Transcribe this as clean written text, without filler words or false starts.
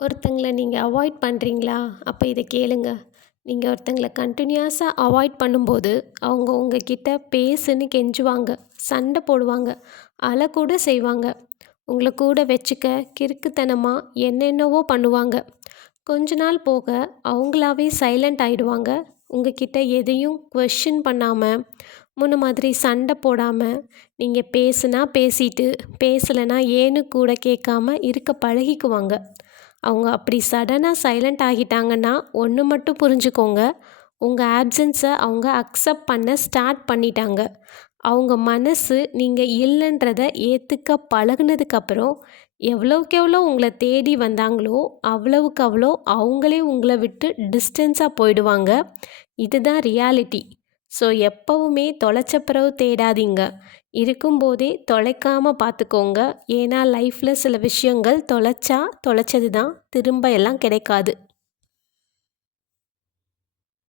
ஒருத்தங்கள நீங்கள் அவாய்ட் பண்ணுறீங்களா? அப்போ இத கேளுங்க. நீங்கள் ஒருத்தங்கள கன்டினியூஸாக அவாய்ட் பண்ணும்போது, அவங்க உங்ககிட்ட பேசுன்னு கெஞ்சுவாங்க, சண்டை போடுவாங்க, அழக்கூட செய்வாங்க. உங்கள கூட வச்சுக்க கிறுக்குத்தனமா என்னென்னவோ பண்ணுவாங்க. கொஞ்ச நாள் போக அவங்களாவே சைலண்ட் ஆயிடுவாங்க. உங்ககிட்ட எதையும் கொஸ்டின் பண்ணாம, முன்ன மாதிரி சண்டை போடாம, நீங்கள் பேசுனா பேசிட்டு, பேசலைன்னா ஏன்னு கூட கேட்காம இருக்க பழகிக்குவாங்க. அவங்க அப்படி சடனாக சைலண்ட் ஆகிட்டாங்கன்னா ஒன்று மட்டும் புரிஞ்சுக்கோங்க, உங்கள் ஆப்சன்ஸை அவங்க அக்செப்ட் பண்ண ஸ்டார்ட் பண்ணிட்டாங்க. அவங்க மனசு நீங்கள் இல்லைன்றத ஏற்றுக்க பழகுனதுக்கப்புறம் எவ்வளோக்கு எவ்வளோ உங்களை தேடி வந்தாங்களோ அவ்வளவுக்கு அவ்வளோ அவங்களே உங்களை விட்டு டிஸ்டன்ஸாக போயிடுவாங்க. இதுதான் ரியாலிட்டி. ஸோ எப்பவுமே தொலைச்ச பிறகு தேடாதீங்க, இருக்கும்போதே தொலைக்காம பார்த்துக்கோங்க. ஏன்னா லைஃப்பில் சில விஷயங்கள் தொலைச்சா தொலைச்சது தான், திரும்ப எல்லாம் கிடைக்காது.